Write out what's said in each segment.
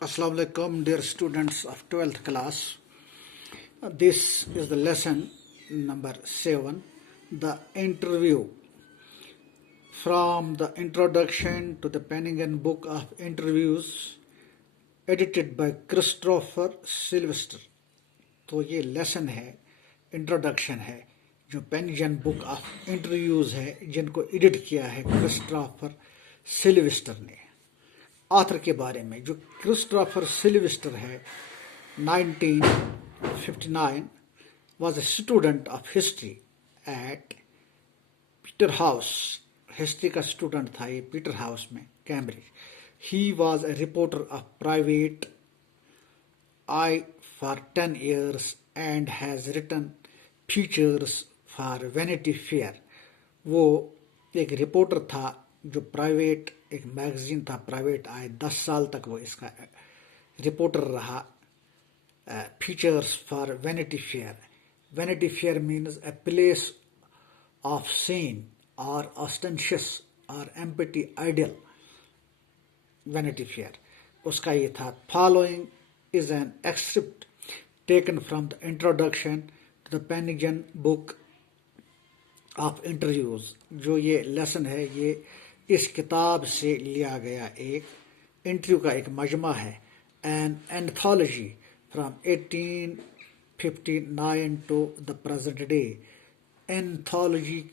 Assalamu alaikum, dear students of 12th class. This is the lesson number 7, the interview. From the introduction to the Penningham Book of Interviews, edited by Christopher Sylvester. तो ये lesson है, introduction है, जो पेनिंगहम book of interviews है, जिनको edit किया है Christopher Sylvester ने. ऑथर के बारे में, जो क्रिस्टोफर सिल्वेस्टर है, 1959, was a student of history at Peterhouse. History का स्टूडेंट था ये पीटर हाउस में, Cambridge. He was a reporter of private eye for 10 years and has written features for Vanity Fair. वो एक रिपोर्टर था जो private एक मैगजीन था प्राइवेट आई, 10 साल तक वो इसका रिपोर्टर रहा. Features for Vanity Fair. Vanity Fair means a place of scene और ऑस्टेंशियस और एम्पटी आइडियल. वैनिटी फेयर उसका ये था. Following is an extract taken from the introduction to the Penningham book of interviews. जो ये lesson है ये इस किताब से लिया गया एक इंटरव्यू का एक मजमा है. An anthology from 1859 to the present day. Anthology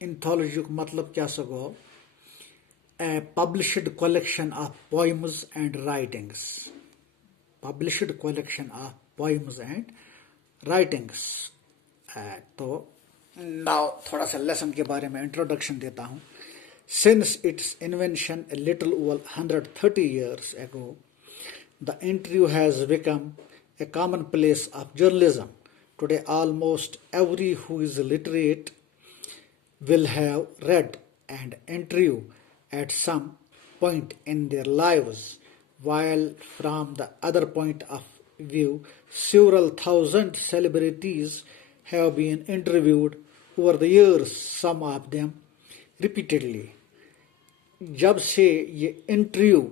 का मतलब क्या सको? A published collection of poems and writings. Published collection of poems and writings. तो नाउ थोड़ा सा लेसन के बारे में इंट्रोडक्शन देता हूँ. Since its invention a little over 130 years ago, the interview has become a commonplace of journalism. Today, almost every who is literate will have read an interview at some point in their lives, while from the other point of view, several thousand celebrities have been interviewed over the years, some of them repeatedly. जब से ये interview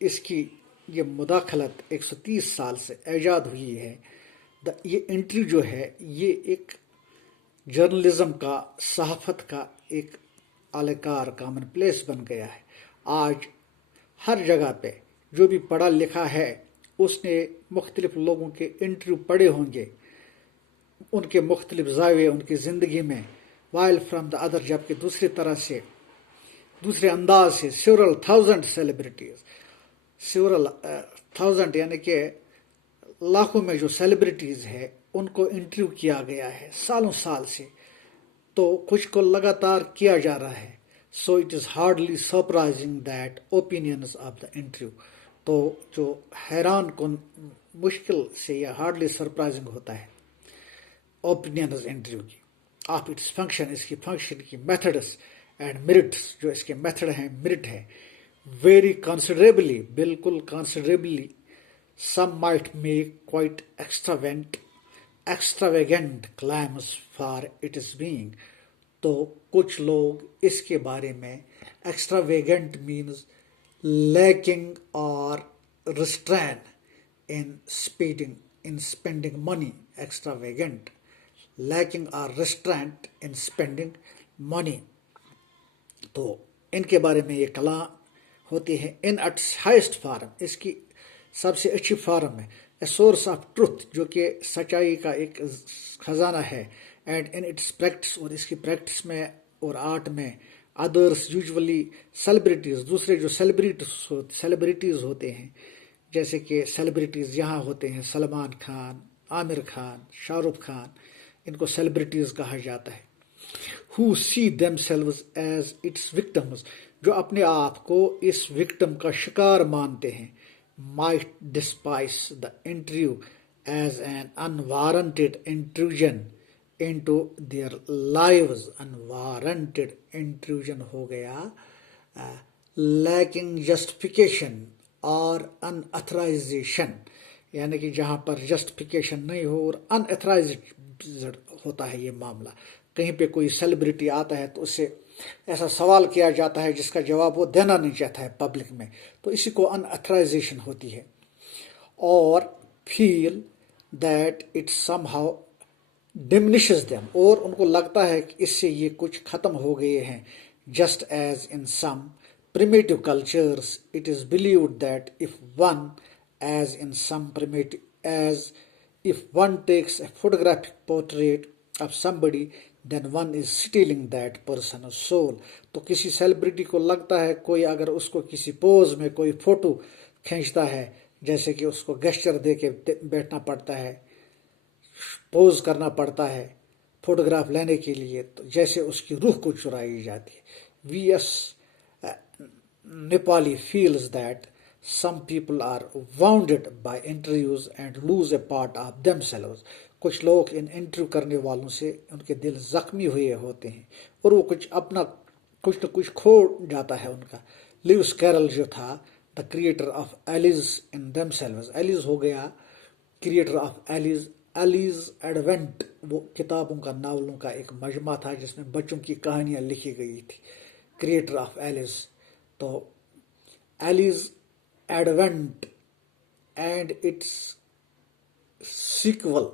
इसकी ये मुदाखलत 130 साल से ईजाद हुई है, ये इंटरव्यू जो है ये एक जर्नलिज्म का, सहाफत का एक आलकार कॉमन प्लेस बन गया है. आज हर जगह पे जो भी पढ़ा लिखा है उसने मुख्तलिफ लोगों के इंटरव्यू पढ़े होंगे, उनके मुख्तलिफ ज़ाविये उनकी ज़िंदगी में. वाइल फ्राम द अदर, जबकि दूसरी तरह से दूसरे अंदाज से several thousand celebrities, several thousand यानी कि लाखों में जो सेलिब्रिटीज है उनको इंटरव्यू किया गया है सालों साल से. तो कुछ को लगातार किया जा रहा है. So it is hardly surprising that opinions of the interview. तो जो हैरान कन मुश्किल से यह हार्डली सरप्राइजिंग होता है ओपिनियंस इंटरव्यू की. ऑफ इट्स फंक्शन, इसकी फंक्शन की मेथड्स एंड मेरिट्स, जो इसके मेथड हैं, मेरिट है. वेरी कंसिडरेबली, बिल्कुल considerably. Some might make quite extravagant claims for its being. तो कुछ लोग इसके बारे में, एक्स्ट्रावेगेंट मीन्स लैकिंग और restraint in spending money. Extravagant, lacking और रिस्ट्रेंट इन स्पेंडिंग मनी. तो इनके बारे में ये कला होती है. इन इट्स हाईएस्ट फॉर्म, इसकी सबसे अच्छी फॉर्म है. ए सोर्स ऑफ ट्रुथ, जो कि सच्चाई का एक खजाना है. एंड इन इट्स प्रैक्टिस, और इसकी प्रैक्टिस में और आर्ट में. अदर्स यूजुअली सेलिब्रिटीज, दूसरे जो सेलिब्रिटीज होते हैं, जैसे कि सेलिब्रिटीज यहाँ होते हैं सलमान खान, आमिर खान, शाहरुख खान, इनको सेलिब्रिटीज कहा जाता है. Who see themselves as its victims, जो अपने आप को इस विक्टिम का शिकार मानते हैं. Might despise the interview as an unwarranted intrusion into their lives. Unwarranted intrusion हो गया lacking justification और unauthorization, यानी कि जहाँ पर जस्टिफिकेशन नहीं हो और अनऑथराइज्ड होता है ये मामला. कहीं पे कोई सेलिब्रिटी आता है तो उससे ऐसा सवाल किया जाता है जिसका जवाब वो देना नहीं चाहता है पब्लिक में, तो इसी को अनअथराइजेशन होती है। और feel that it somehow diminishes them, और उनको लगता है कि इससे ये कुछ खत्म हो गए हैं। Just as in some primitive cultures it is believed that if one takes a photographic portrait of somebody then one is stealing that person's soul। तो किसी सेलिब्रिटी को लगता है कोई अगर उसको किसी पोज में कोई फोटो खींचता है, जैसे कि उसको गेस्चर दे के बैठना पड़ता है, पोज करना पड़ता है फोटोग्राफ लेने के लिए, तो जैसे उसकी रूह को चुराई जाती है। VS. Nepali feels that some people are wounded by interviews and lose a part of themselves। कुछ लोग इन इंटरव्यू करने वालों से उनके दिल जख्मी हुए होते हैं और वो कुछ न कुछ खो जाता है उनका। लिविस कैरल जो था the creator of Alice in themselves, Alice हो गया creator of Alice. Alice advent वो किताबों का, नावलों का एक मजमा था जिसमें बच्चों की कहानियां लिखी गई थी, क्रिएटर ऑफ एलिज। तो Alice advent and its sequel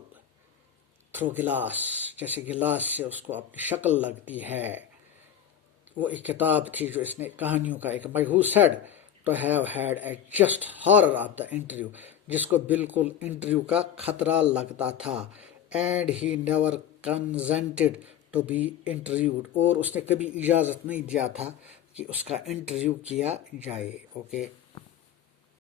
through glass, जैसे गिलास से उसको अपनी शक्ल लगती है, वो एक किताब थी जो इसने कहानियों का एक मजहू said to have had a just horror of the interview, जिसको बिल्कुल इंटरव्यू का खतरा लगता था। And he never consented to be interviewed, और उसने कभी इजाज़त नहीं दिया था कि उसका इंटरव्यू किया जाए। ओके।